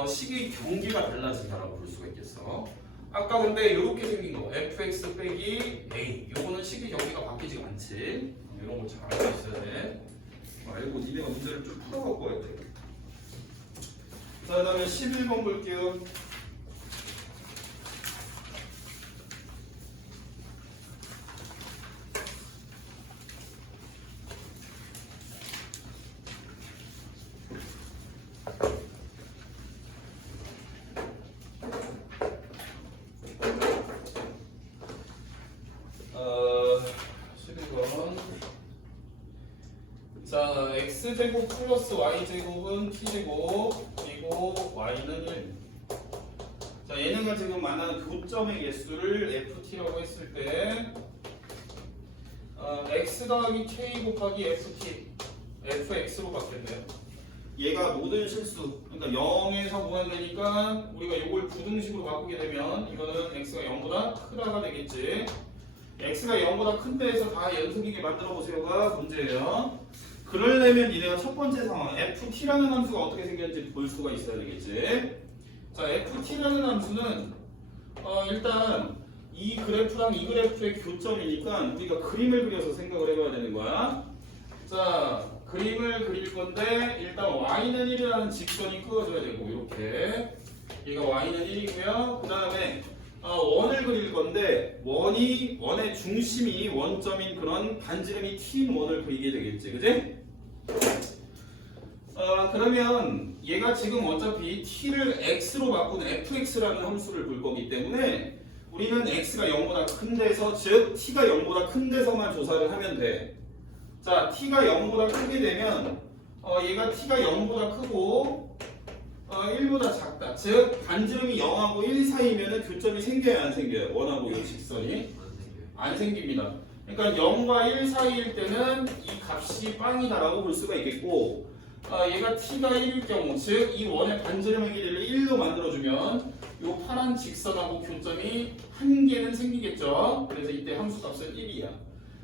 식의 경기가 달라진다고 볼 수가 있겠어. 아까 근데 이렇게 생긴 거 fx 빼기 a, 요거는 식의 경기가 바뀌지가 않지. 이런 걸 잘 알고 있어야 돼. 알고 니네가 문제를 좀 풀어갖고 와야 돼. 자, 그 다음에 11번 볼게요. 자, x제곱 플러스 y제곱은 t제곱, 그리고 y는 1. 자, 얘네가 지금 말하는 교점의 개수를 ft라고 했을 때 x 더하기 k 곱하기 ft, fx로 바뀌었네요. 얘가 모든 실수, 그러니까 0에서 무한대니까 우리가 이걸 부등식으로 바꾸게 되면 이거는 x가 0보다 크다가 되겠지. x가 0보다 큰 데에서 다 연속이게 만들어 보세요가 문제예요. 그러려면 니네가 첫 번째 상황 ft라는 함수가 어떻게 생겼는지 볼 수가 있어야 되겠지. 자, ft라는 함수는 일단 이 그래프랑 이 그래프의 교점이니까 우리가 그림을 그려서 생각을 해봐야 되는 거야. 자, 그림을 그릴 건데 일단 y는 1이라는 직선이 그어져야 되고 이렇게 얘가 y는 1이고요. 그 다음에 원을 그릴 건데 원의 중심이 원점인 그런 반지름이 t인 원을 그리게 되겠지, 그지? 그러면 얘가 지금 어차피 t를 x로 바꾸는 fx라는 함수를 볼 거기 때문에 우리는 x가 0보다 큰 데서, 즉 t가 0보다 큰 데서만 조사를 하면 돼. 자, t가 0보다 크게 되면 얘가 t가 0보다 크고 1보다 작다. 즉 반지름이 0하고 1 사이면 교점이 생겨요, 안 생겨요? 원하고 이 직선이 안 생깁니다. 그러니까 0과 1 사이일 때는 이 값이 빵이다라고 볼 수가 있겠고, 얘가 t가 1일 경우, 즉 이 원의 반지름의 길이를 1로 만들어주면 이 파란 직선하고 교점이 한 개는 생기겠죠. 그래서 이때 함수값은 1이야.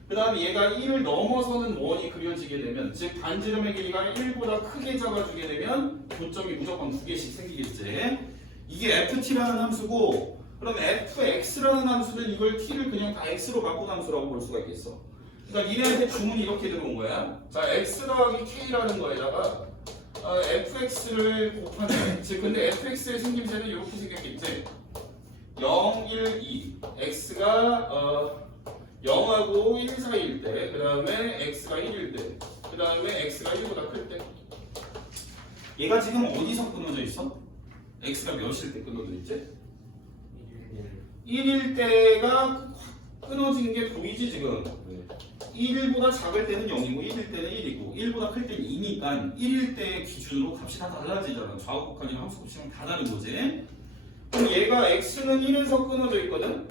그 다음에 얘가 1을 넘어서는 원이 그려지게 되면, 즉 반지름의 길이가 1보다 크게 잡아주게 되면 교점이 무조건 2개씩 생기겠지. 이게 ft라는 함수고, 그럼 fx라는 함수는 이걸 t를 그냥 다 x로 바꾼 함수라고 볼 수가 있겠어. 그러니까 니네한테 주문이 이렇게 들어온 거야. 자, x 더하기 k라는 거에다가 fx를 곱하면, 즉 근데 fx의 생김새는 이렇게 생겼겠지. 0, 1, 2 x가 0하고 1 사이일 때, 그 다음에 x가 1일 때, 그 다음에 x가 1보다 클 때. 얘가 지금 어디서 끊어져 있어? x가 몇일 때 끊어져 있지? 1일 때가 끊어진 게 보이지 지금? 1보다 작을 때는 0이고 1일 때는 1이고 1보다 클 때는 2니까 1일 때 기준으로 값이 다 달라지잖아. 좌우극한이랑 함수값이랑 다 다른 거지. 그럼 얘가 x는 1에서 끊어져 있거든?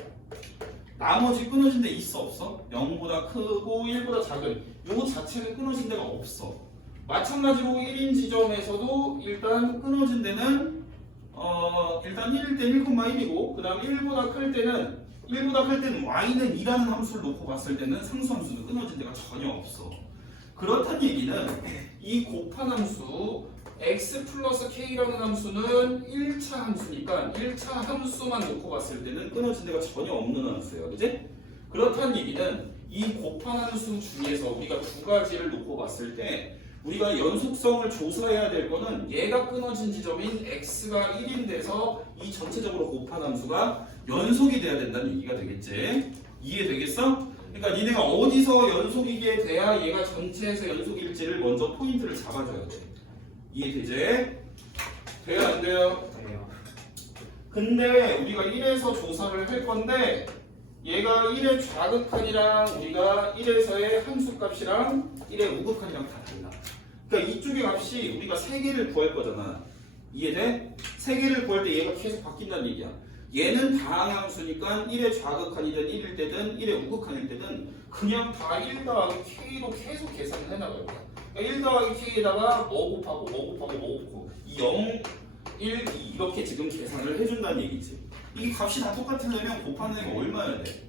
나머지 끊어진 데 있어 없어? 0보다 크고 1보다 작은 요 자체는 끊어진 데가 없어. 마찬가지로 1인 지점에서도 일단 끊어진 데는 일단 1일 때 1,1이고 그 다음 1보다 클 때는 y는 2라는 함수를 놓고 봤을 때는 상수함수는 끊어진 데가 전혀 없어. 그렇다는 얘기는 이 곱한 함수 x 플러스 k라는 함수는 1차 함수니까 1차 함수만 놓고 봤을 때는 끊어진 데가 전혀 없는 함수예요. 그지? 그렇다는 얘기는 이 곱한 함수 중에서 우리가 두 가지를 놓고 봤을 때 우리가 연속성을 조사해야 될 거는 얘가 끊어진 지점인 x가 1인 데서 이 전체적으로 곱한 함수가 연속이 돼야 된다는 얘기가 되겠지? 이해되겠어? 그러니까 니네가 어디서 연속이게 돼야 얘가 전체에서 연속일지를 먼저 포인트를 잡아줘야 돼. 이해되지? 돼요 안 돼요? 돼요. 근데 우리가 1에서 조사를 할 건데 얘가 1의 좌극한이랑 우리가 1에서의 함수값이랑 1의 우극한이랑 다 달라. 그러니까 이쪽의 값이 우리가 3개를 구할 거잖아. 이해돼? 3개를 구할 때 얘가 계속 바뀐다는 얘기야. 얘는 다항함수니까 1의 좌극한이든 1일 때든 1의 우극한일 때든 그냥 다 1 더하기 k로 계속 계산을 해나가요. 그러니까 1 더하기 k에다가 뭐 곱하고 뭐 곱하고 뭐 곱하고 0, 1, 2 이렇게 지금 계산을 해준다는 얘기지. 이 값이 다 똑같으려면 곱하는 애가 얼마여야 돼?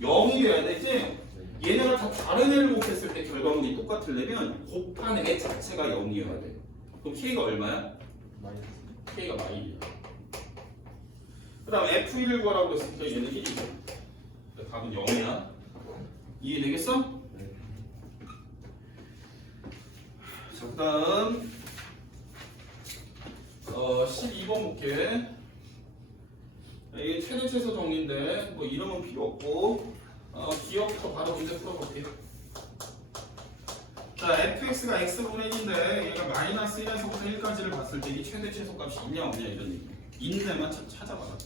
0이 돼야 되지? 얘네가 다 다른 애를 곱했을 때 결과물이 똑같으려면 곱하는 애 자체가 0이어야 돼. 그럼 k가 얼마야? k가 마일이야. 그 다음 f1을 구하라고 했으니까 얘는 1이고 답은 0이야. 이해되겠어? 네. 자, 그 다음 12번 볼게. 이게 최대 최소 정리인데 뭐 이름은 필요 없고 기억부터 바로 문제 풀어볼게요. 자, fx가 x분의 1인데 얘가 마이너스 1에서부터 1까지를 봤을 때 이 최대 최소 값이 있냐 없냐 이런 얘기. 있는 데만 찾아봐라.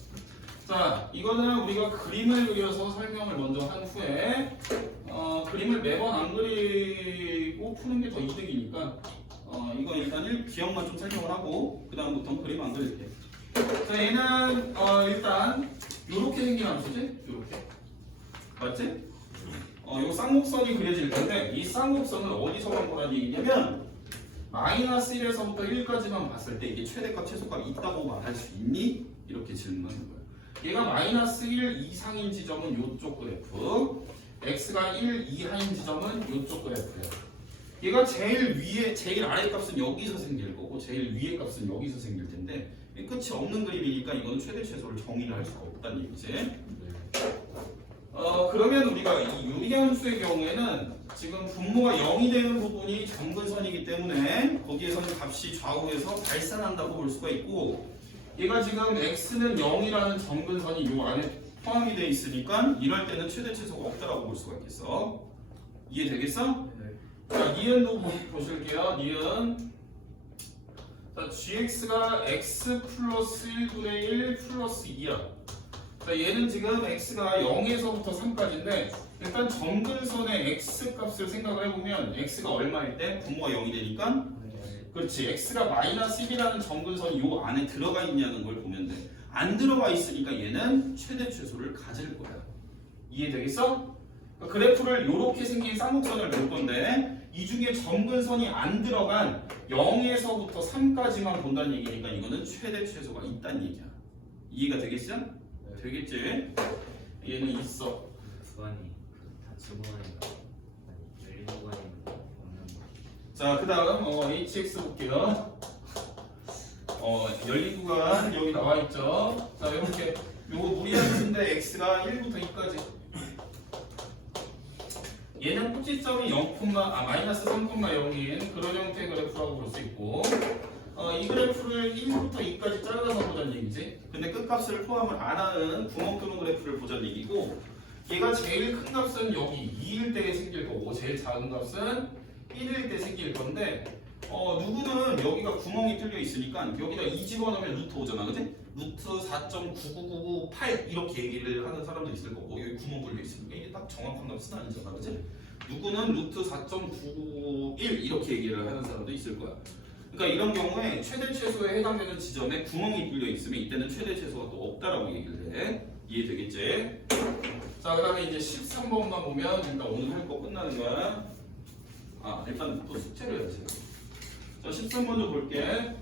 자, 이거는 우리가 그림을 그려서 설명을 먼저 한 후에 그림을 매번 안 그리고 푸는 게 더 이득이니까 이거 일단 기억만 좀 설명을 하고 그 다음부터는 그림 안 그릴게. 자, 얘는 일단 요렇게 생긴 함수지? 요렇게 맞지? 요 쌍곡선이 그려질 텐데 이 쌍곡선을 어디서만 보라는 얘기냐면 마이너스 1에서부터 1까지만 봤을 때 이게 최대값 최소값이 있다고 말할 수 있니? 이렇게 질문하는 거예요. 얘가 마이너스 1 이상인 지점은 요쪽 그래프, x가 1 이하인 지점은 요쪽 그래프예요. 얘가 제일 위에, 제일 아래 값은 여기서 생길 거고 제일 위에 값은 여기서 생길 텐데 끝이 없는 그림이니까 이거는 최대 최소를 정의를 할 수가 없다는 얘기지. 그러면 우리가 이 유리함수의 경우에는 지금 분모가 0이 되는 부분이 점근선이기 때문에 거기에서는 값이 좌우에서 발산한다고 볼 수가 있고 얘가 지금 x는 0이라는 점근선이 요 안에 포함이 돼 있으니까 이럴 때는 최대 최소가 없다라고 볼 수가 있겠어. 이해되겠어? 네. 자, 니은도 보실게요. 니은. 자, gx가 x 플러스 1분의 1 플러스 2야. 자, 얘는 지금 x가 0에서부터 3까지인데 일단 점근선의 x 값을 생각을 해보면 x가 얼마일 때? 분모가 0이 되니까 그렇지. x가 마이너스 1이라는 점근선이 요 안에 들어가 있냐는 걸 보면 돼. 안 들어가 있으니까 얘는 최대 최소를 가질 거야. 이해되겠어? 그러니까 그래프를 요렇게 생긴 쌍곡선을 볼 건데 이 중에 점근선이 안 들어간 0에서부터 3까지만 본다는 얘기니까 이거는 최대 최소가 있다는 얘기야. 이해가 되겠어? 네. 되겠지? 얘는 있어. 구간이 다 지구간인가? 아니 열린 구간인가? 없는 거. 자, 그 다음 hx 볼게요. 열린 구간 여기 나와 있죠. 자, 이렇게 요거 무리함수인데 x가 1부터 2까지. 얘는 꼭지점이 마이너스 3,0인 그런 형태의 그래프라고 볼 수 있고 이 그래프를 1부터 2까지 잘라서 보자는 얘기지. 근데 끝값을 포함을 안 하는 구멍 뚫는 그래프를 보자는 얘기고 얘가 제일 큰 값은 여기 2일 때 생길 거고 제일 작은 값은 1일 때 생길 건데 누구는 여기가 구멍이 뚫려 있으니까 여기다 2 집어넣으면 루트 오잖아, 그지? 루트 4.99998 이렇게 얘기를 하는 사람도 있을 거고 여기 구멍 뚫려 있으니까 이게 딱 정확한 값 순환이잖아, 그지? 누구는 루트 4.991 이렇게 얘기를 하는 사람도 있을 거야. 그러니까 이런 경우에 최대 최소에 해당되는 지점에 구멍이 뚫려 있으면 이때는 최대 최소가 또 없다라고 얘기를 해. 이해되겠지? 자, 그다음에 이제 13번만 보면 일단 오늘 할 거 끝나는 거야. 일단 또 숙제를 해야지. 자, 13번 좀 볼게.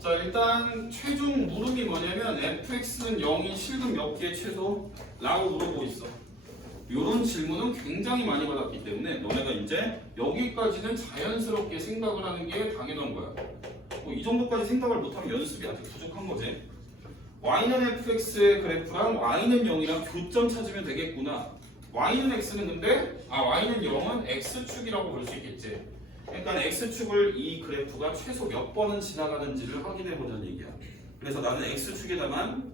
자, 일단 최종 물음이 뭐냐면 fx는 0인 실근 몇 개 최소? 라고 물어보고 있어. 이런 질문은 굉장히 많이 받았기 때문에 너네가 이제 여기까지는 자연스럽게 생각을 하는 게 당연한 거야. 이 정도까지 생각을 못하면 연습이 아직 부족한 거지. y는 fx의 그래프랑 y는 0이랑 교점 찾으면 되겠구나. y는 x는 근데 y는 0은 x축이라고 볼 수 있겠지. 그러니까 x축을 이 그래프가 최소 몇 번은 지나가는지를 확인해 보자는 얘기야. 그래서 나는 x축에다만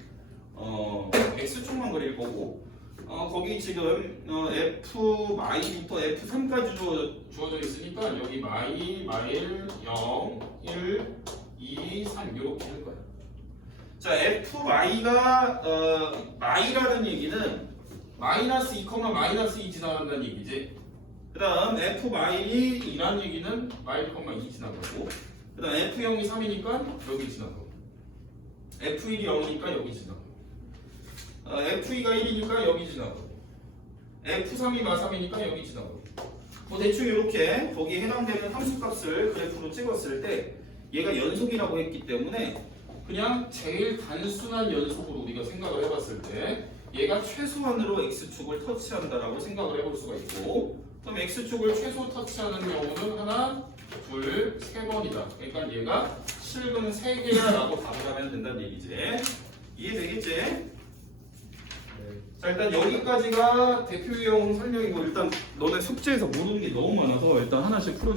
x축만 그릴 거고 거기 지금 f 마이부터 f3까지 주어져 있으니까 여기 마이, 마일, 0, 1, 2, 3 이렇게 할 거야. 자, f 마이가 마이라는 얘기는 마이너스 2, 마이너스 2 지나간다는 얘기지. 그 다음 f 마일이 2라는 얘기는 마일, 2 지나가고 그 다음 f0이 3이니까 여기 지나가고 f1이 0이니까 여기 지나가고 f2가 1이니까 여기 지나가고 f3이 마3이니까 여기 지나가고 대충 이렇게 거기에 해당되는 함수값을 그래프로 찍었을 때 얘가 연속이라고 했기 때문에 그냥 제일 단순한 연속으로 우리가 생각을 해봤을 때 얘가 최소한으로 x축을 터치한다라고 생각을 해볼 수가 있고 그럼 x축을 최소 터치하는 경우는 하나, 둘, 세 번이다. 그러니까 얘가 실근 3개야 라고 답을 하면 된다는 얘기지. 이해되겠지? 자, 일단 여기까지가 대표 유형 설명이고 일단 너네 숙제에서 모르는 게 너무 많아서 일단 하나씩 풀어줘.